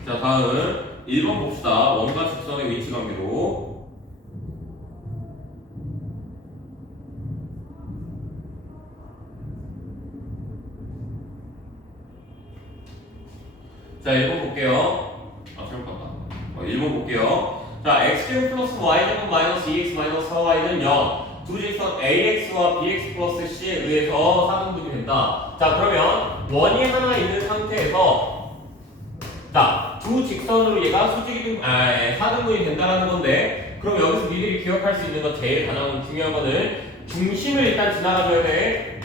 자, 다음 1번 봅시다. 원과 직선의 위치 관계로. 자, 1번 볼게요. 잘못 봤다. 1번 볼게요. 자, x제곱 플러스 y제곱 마이너스 2x 마이너스 4y는 0. 두 직선 ax와 bx 플러스 c에 의해서 사등분이 된다. 자, 그러면 원이 하나 있는 상태에서 자, 두 직선으로 얘가 수직이등, 사등분이 된다는 건데, 그럼 여기서 니들이 기억할 수 있는 거 제일 가장 중요한 거는 중심을 일단 지나가줘야 돼.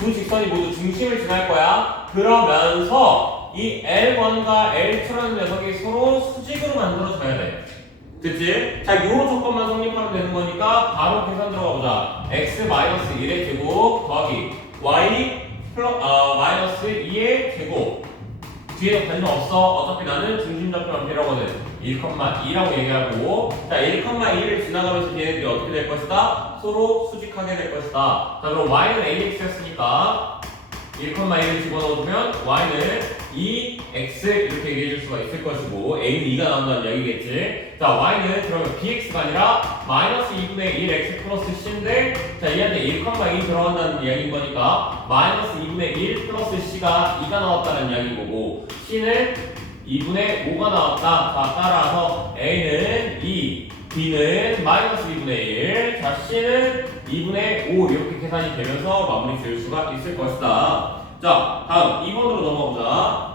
두 직선이 모두 중심을 지날 거야. 그러면서 이 L1과 L2라는 녀석이 서로 수직으로 만들어줘야 돼. 됐지? 자, 요 조건만 성립하면 되는 거니까 바로 계산 들어가 보자. x 마이너스 1의 제곱 더하기 y 마이너스 2의 제곱. 뒤에는 관심 없어. 어차피 나는 중심좌표만 필요하거든. 1,2라고 얘기하고, 자, 1,2를 지나가면서 얘네들이 어떻게 될 것이다? 서로 수직하게 될 것이다. 자, 그럼 y는 ax였으니까 1,1을 집어넣어주면 y는 2x 이렇게 얘기해줄 수가 있을 것이고, a는 2가 나온다는 얘기겠지. 자, y는 그러면 bx가 아니라 마이너스 2분의 1 x 플러스 c인데, 자, 얘한테 1,2 들어간다는 이야기인 거니까 마이너스 2분의 1 플러스 c가 2가 나왔다는 이야기인 거고, c는 2분의 5가 나왔다. 자, 따라서 a는 2, b는 마이너스 2분의 1, 자, c는 2분의 5 이렇게 계산이 되면서 마무리 지을 수가 있을 것이다. 자, 다음 2번으로 넘어가보자.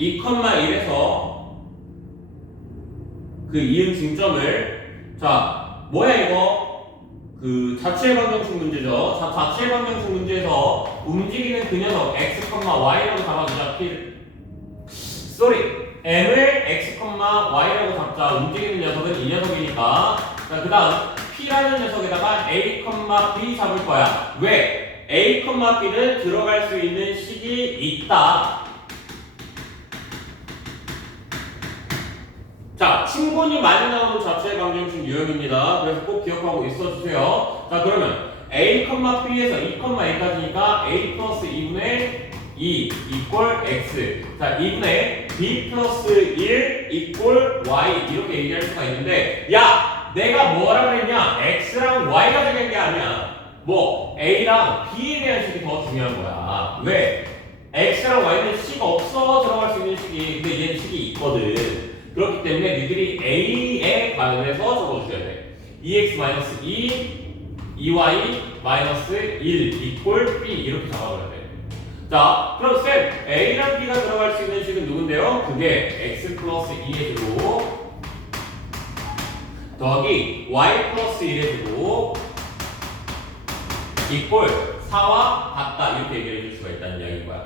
2,1에서 그 이응 징점을, 자, 뭐야 이거? 그 자취의 방정식 문제죠. 자, 자취의 방정식 문제에서 움직이는 그 녀석 x, y라고 잡아주자. m을 x, y라고 잡자. 움직이는 녀석은 이 녀석이니까. 자, 그 다음 p라는 녀석에다가 a, b 잡을 거야. 왜? a, b는 들어갈 수 있는 식이 있다. 자, 친분이 많이 나오는 자체의 방정식 유형입니다. 그래서 꼭 기억하고 있어주세요. 자, 그러면 a, b에서 2,a까지니까 a 플러스 2분의 2 이꼴 x. 자, 2분의 b 플러스 1 이꼴 y 이렇게 얘기할 수가 있는데, 야! 내가 뭐라 그랬냐? x랑 y가 중요한 게 아니야. 뭐 a랑 b에 대한 식이 더 중요한 거야. 왜? x랑 y는 식 없어 들어갈 수 있는 식이, 근데 얘는 식이 있거든. 그렇기 때문에 니들이 a에 관련해서 적어주셔야 돼. 2x-2, 2y-1 이꼴 b 이렇게 잡아줘야 돼. 자, 그럼 쌤, a랑 b가 들어갈 수 있는 식은 누군데요? 그게 x 플러스 2의 제곱 더하기 y 플러스 1의 제곱 이꼴 4와 같다 이렇게 얘기해 줄 수가 있다는 이야기인 거야.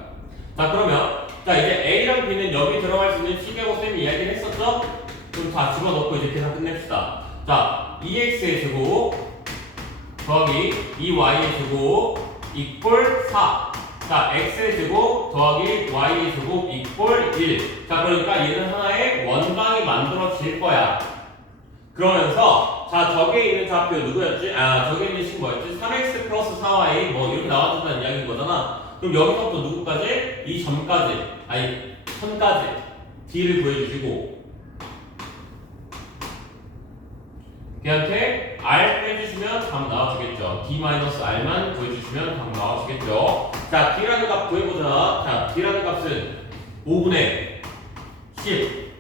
자, 그러면 자, 이제 a랑 b는 여기 들어갈 수 있는 식이라고 쌤이 이야기를 했었죠? 그럼 다 집어넣고 이제 계산 끝냅시다. 자, 2x의 제곱 더하기 2y의 제곱 이꼴 4. 자, x의 제곱 더하기 y의 제곱 이꼴 1. 자, 그러니까 얘는 하나의 원방이 만들어질 거야. 그러면서 자, 저기에 있는 좌표 누구였지? 아, 저기에 있는 식 뭐였지? 3x 플러스 4y 뭐 이렇게 나와준다는 이야기인 거잖아. 그럼 여기서부터 누구까지? 이 점까지, 아니 선까지 d를 구해주시고 걔한테 r 빼주시면 답 나와주겠죠. d-r만 구해주시면 답 나와주겠죠. 자, d라는 값 구해보자. 자, d라는 값은 5분의 10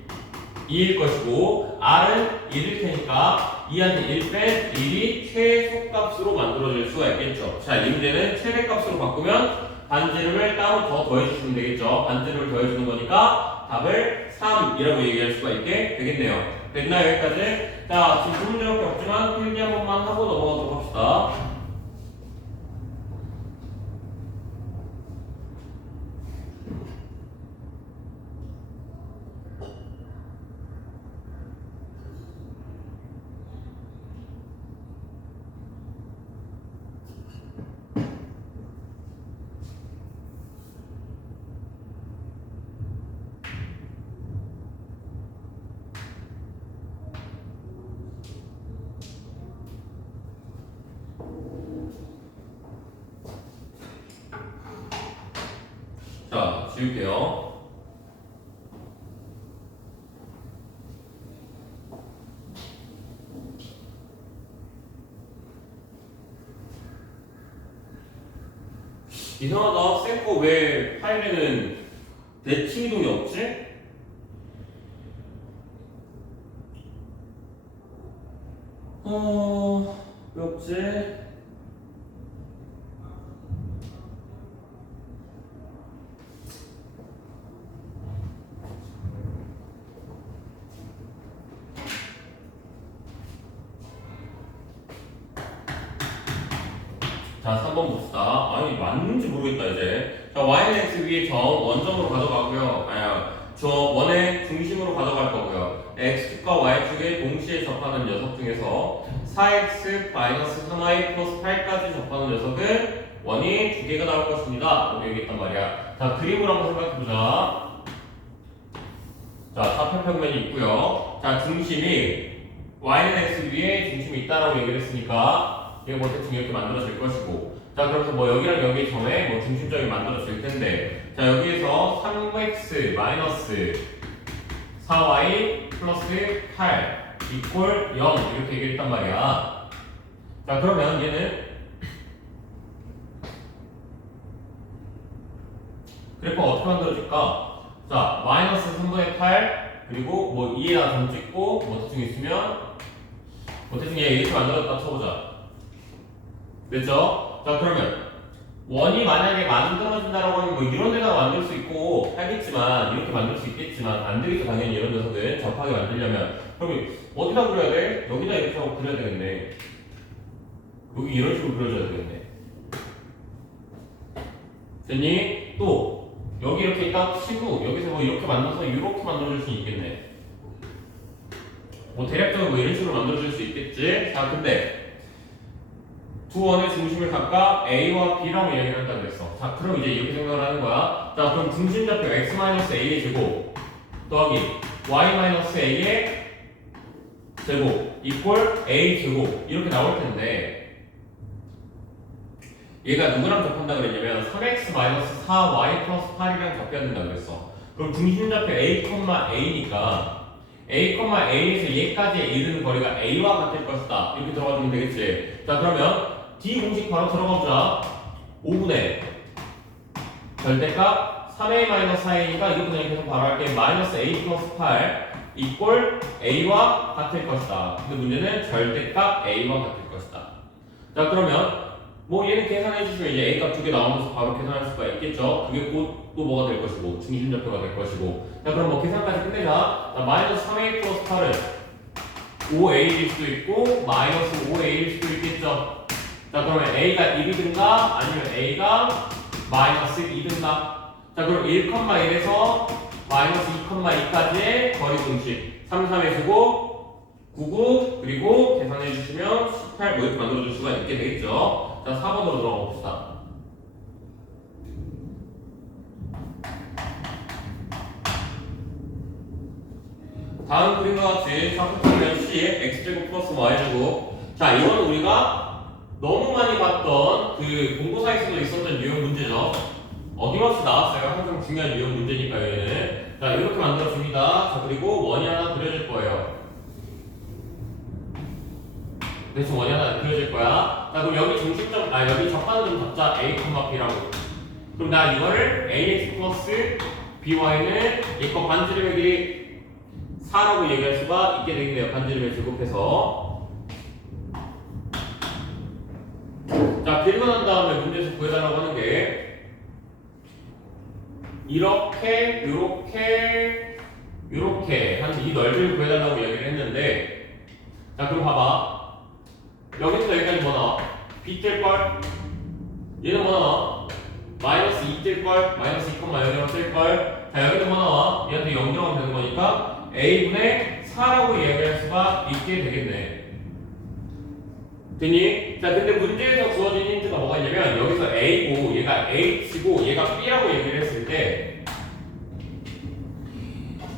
2일 것이고 r은 1일 테니까 2한테 1 뺀 1이 최소값으로 만들어질 수가 있겠죠. 자, 이 문제는 최대값으로 바꾸면 반지름을 따로 더 더해주시면 되겠죠. 반지름을 더해주는 거니까 답을 3이라고 얘기할 수가 있게 되겠네요. 됐나요? 여기까지? 자, 지금 두 문제밖에 없지만 필기 한 번만 하고 넘어가도록 합시다. 자, 지울게요. 이상하다. 쌤거 왜 파일에는 대칭 이동이 없지? 왜 없지? 자, 3번 봅시다. 아니, 맞는지 모르겠다, 이제. 자, y는 x 위에 점, 원점으로 가져가고요. 저 원의 중심으로 가져갈 거고요. x축과 y축에 동시에 접하는 녀석 중에서 4x-3y 플러스 8까지 접하는 녀석은 원이 두 개가 나올 것입니다. 라고 얘기했단 말이야. 자, 그림으로 한번 생각해보자. 자, 사평평면이 있고요. 자, 중심이 y는 x 위에 중심이 있다라고 얘기를 했으니까 이거 뭐 대충 이렇게 만들어질 것이고, 자, 그래서 뭐 여기랑 여기 점에 뭐 중심점이 만들어질 텐데, 자, 여기에서 3x 마이너스 4y 플러스 8 이퀄 0 이렇게 얘기했단 말이야. 자, 그러면 얘는 그래프가 어떻게 만들어질까? 자, 마이너스 3분의 8 그리고 뭐 2에다 점 찍고 뭐 대충 있으면 뭐 대충 얘 이렇게 만들었다 쳐보자. 됐죠? 자, 그러면 원이 만약에 만들어진다라고 하면 뭐 이런 데다가 만들 수 있고 하겠지만, 이렇게 만들 수 있겠지만 안 되겠죠. 당연히 이런 녀석은 접하게 만들려면. 그럼 어디다 그려야 돼? 여기다 이렇게 하고 그려야 되겠네. 여기 이런 식으로 그려줘야 되겠네. 됐니? 또 여기 이렇게 있다 치고 여기서 뭐 이렇게 만들어서 이렇게 만들어줄 수 있겠네. 뭐 대략적으로 뭐 이런 식으로 만들어줄 수 있겠지. 자, 근데 두 원의 중심을 각각 A와 B라고 얘기를 한다고 했어. 자, 그럼 이제 이렇게 생각을 하는 거야. 자, 그럼 중심좌표 x-a의 제곱 더하기 y-a의 제곱 이퀄 a 제곱 이렇게 나올 텐데, 얘가 누구랑 접한다 그랬냐면 3x-4y 플러스 8이랑 접해야 된다고 그랬어. 그럼 중심좌표 a,a니까 a,a에서 얘까지 이르는 거리가 a와 같을 것이다. 이렇게 들어가주면 되겠지. 자, 그러면 D 공식 바로 들어가보자. 5분의 절대값 3a-4a니까 이거 그냥 계속 바로 할게. 마이너스 a 플러스 8 이꼴 a와 같을 것이다. 근데 문제는 절대값 a와 같을 것이다. 자, 그러면 뭐 얘는 계산해 주시면 이제 a 값 두 개 나오면서 바로 계산할 수가 있겠죠. 그게 곧 또 뭐가 될 것이고 중심좌표가 될 것이고. 자, 그럼 뭐 계산까지 끝내자. 자, 마이너스 3a 플러스 8은 5a일 수도 있고 마이너스 5a일 수도 있겠죠. 자, 그러면 a가 1이든가 아니면 a가 마이너스 2든가. 자, 그럼 1,1에서 마이너스 2,2까지의 거리 공식 3, 3에 주고 9, 9 그리고 계산해 주시면 18 뭐 이렇게 만들어 줄 수가 있게 되겠죠. 자, 4번으로 들어가 봅시다. 다음 그림과 같이 사각형면 C x제곱 플러스 y제곱. 자, 이거는 우리가 너무 많이 봤던 그 공고사에서도 있었던 유형 문제죠. 어김없이 나왔어요. 항상 중요한 유형 문제니까 얘는. 자, 이렇게 만들어줍니다. 자, 그리고 원이 하나 그려질 거예요. 대충 원이 하나 그려질 거야. 자, 그럼 여기 중심점, 여기 접하는 점 잡자. a, b라고. 그럼 나 이거를 ax 플러스 by는 얘거 반지름의 길이 4라고 얘기할 수가 있게 되겠네요. 반지름을 제곱해서. 자, 그리고 난 다음에 문제에서 구해달라고 하는 게 이렇게, 요렇게 한 이 넓이를 구해달라고 얘기를 했는데, 자, 그럼 봐봐. 여기서 여기까지 뭐 나와? b 뜰걸? 얘는 뭐 나와? 마이너스 2 뜰걸? 마이너스 2,0이라고 뜰걸? 자, 여기도 뭐 나와? 얘한테 0 들어가면 되는 거니까 a분의 4라고 얘기할 수가 있게 되겠네. 됐니? 자, 근데 문제에서 주어진 힌트가 뭐가 있냐면 여기서 a고 얘가 h고 얘가 b라고 얘기를 했을 때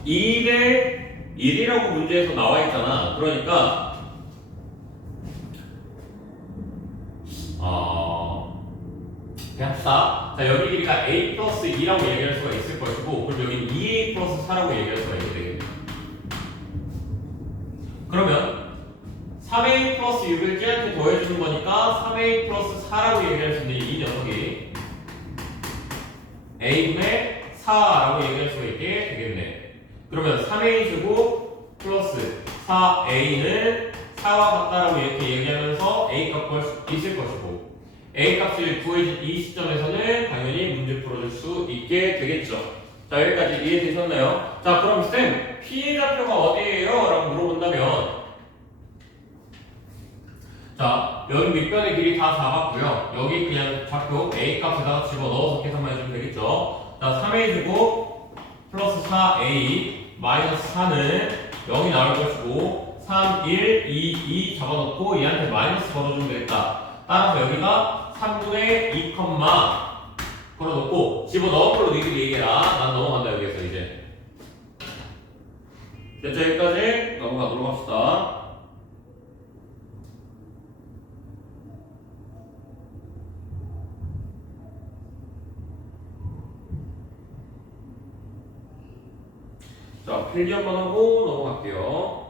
2대 1이라고 문제에서 나와 있잖아. 그러니까 그냥 합시다. 자, 여기 길이가 a 플러스 2라고 얘기할 수가 있을 것이고, 그럼 여기는 2a 플러스 4라고 얘기할 수가 있게 되겠네. 그러면 3a 플러스 6을 쟤한테 더해주는 거니까 3a 플러스 4라고 얘기할 수 있는 이 녀석이 a분의 4라고 얘기할 수가 있게 되겠네. 그러면 3a 제곱 플러스 4a는 4와 같다라고 이렇게 얘기하면서 a 값 구할 수 있을 것이고, a 값을 구해진 이 시점에서는 당연히 문제 풀어줄 수 있게 되겠죠. 자, 여기까지 이해되셨나요? 자, 그럼 쌤, 피해좌표가 어디예요? 라고 물어본다면, 자, 자, 여기 밑변의 길이 다 잡았고요. 여기 그냥 좌표 a 값에다가 집어넣어서 계산만 해주면 되겠죠. 자, 3a 제곱 플러스 4a 마이너스 4는 0이 나올 것이고 3, 1, 2, 2 잡아놓고 얘한테 마이너스 걸어주면 되겠다. 따라서 여기가 3분의 2, 걸어놓고 집어넣은 걸로 너희들이 얘기해라. 난 넘어간다 여기에서 이제. 됐죠? 여기까지 넘어가도록 합시다. 자, 필기 한번 하고 넘어갈게요.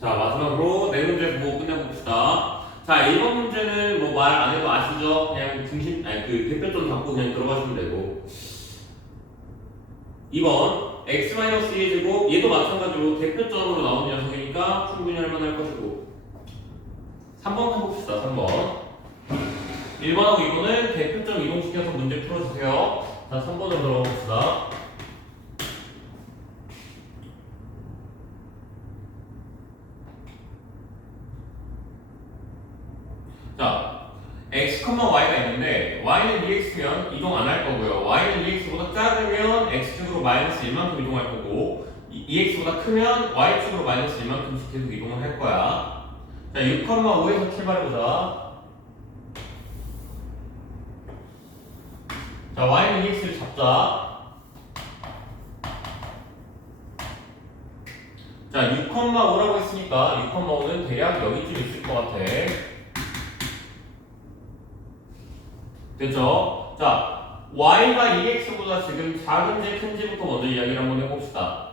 자, 마지막으로 네 문제 보고 끝내봅시다. 자, 1번 문제는 뭐 말 안 해도 아시죠? 그냥 그 대표점 잡고 그냥 들어가시면 되고. 2번 x-2의 제곱 얘도 마찬가지로 대표점으로 나온 녀석이니까 충분히 할만할 것이고. 3번 해봅시다. 3번 1번하고 2번은 대표점 이동시켜서 문제 풀어주세요. 자, 3번으로 들어가 봅시다. 자, x, y가 있는데 y는 2x면 이동 안 할 거고요. y는 2x보다 작으면 x축으로 마이너스 1만큼 이동할 거고 2x보다 크면 y축으로 마이너스 1만큼씩 계속 이동을 할 거야. 자, 6,5에서 출발해보자. 자, y는 2x를 잡자. 자, 6,5라고 했으니까 6,5는 대략 여기쯤 있을 것 같아. 됐죠? 자, y가 2x보다 지금 작은지 큰지부터 먼저 이야기를 한번 해봅시다.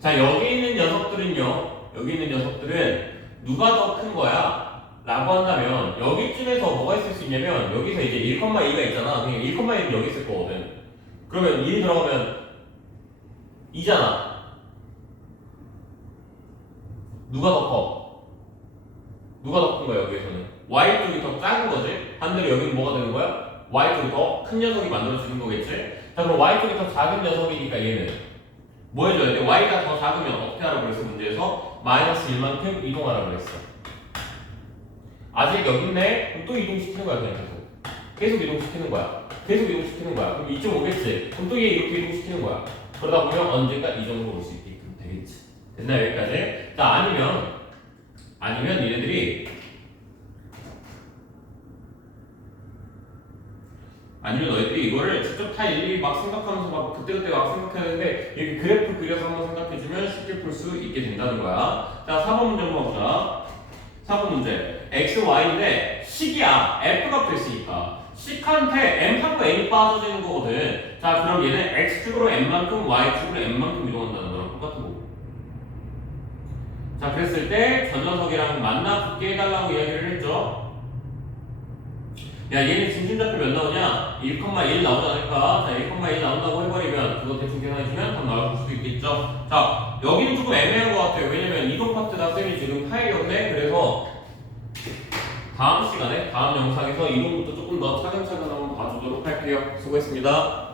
자, 여기 있는 녀석들은 누가 더 큰 거야? 라고 한다면 여기쯤에서 뭐가 있을 수 있냐면 여기서 이제 1,2가 있잖아. 그냥 1,1은 여기 있을 거거든. 그러면 1이 들어가면 2잖아. 누가 더 커? 누가 더 큰 거야 여기에서는? Y쪽이 더 작은 거지? 반대로 여기는 뭐가 되는 거야? Y쪽이 더 큰 녀석이 만들어지는 거겠지? 자, 그럼 Y쪽이 더 작은 녀석이니까 얘는 뭐 해줘야 돼? Y가 더 작으면 어떻게 하라고 그랬어? 문제에서 마이너스 1만큼 이동하라고 그랬어. 아직 여기 있네? 그럼 또 이동시키는 거야 그냥 계속 이동시키는 거야. 그럼 이쪽 오겠지? 그럼 또 얘 이렇게 이동시키는 거야. 그러다 보면 언젠가 이 정도로 올 수 있게끔 되겠지. 됐나 여기까지? 자, 아니면 얘네들이 아니면 너희들이 이거를 직접 다 일일이 막 생각하면서 막 그때그때 막 생각해야 되는데 이렇게 그래프 그려서 한번 생각해주면 쉽게 풀 수 있게 된다는 거야. 자, 4번 문제 한번 보자. 4번 문제 x, y인데 식이야. f값 됐으니까 식한테 m하고 n이 빠져지는 거거든. 자, 그럼 얘는 x축으로 n만큼 y축으로 n만큼 이동한다는 거랑 똑같은 거고. 자, 그랬을 때 저 녀석이랑 만나 붙게 해달라고 이야기를 했죠. 야, 얘는 중심좌표 몇 나오냐? 1,1 나오지 않을까? 자, 1,1 나온다고 해버리면 그거 대충 계산해주면 답 나올 수도 있겠죠. 자, 여기는 조금 애매한 것 같아요. 왜냐면 이동 파트다 쌤이 지금 파일이 없네. 그래서 다음 시간에 다음 영상에서 이동부터 조금 더 차근차근 한번 봐주도록 할게요. 수고했습니다.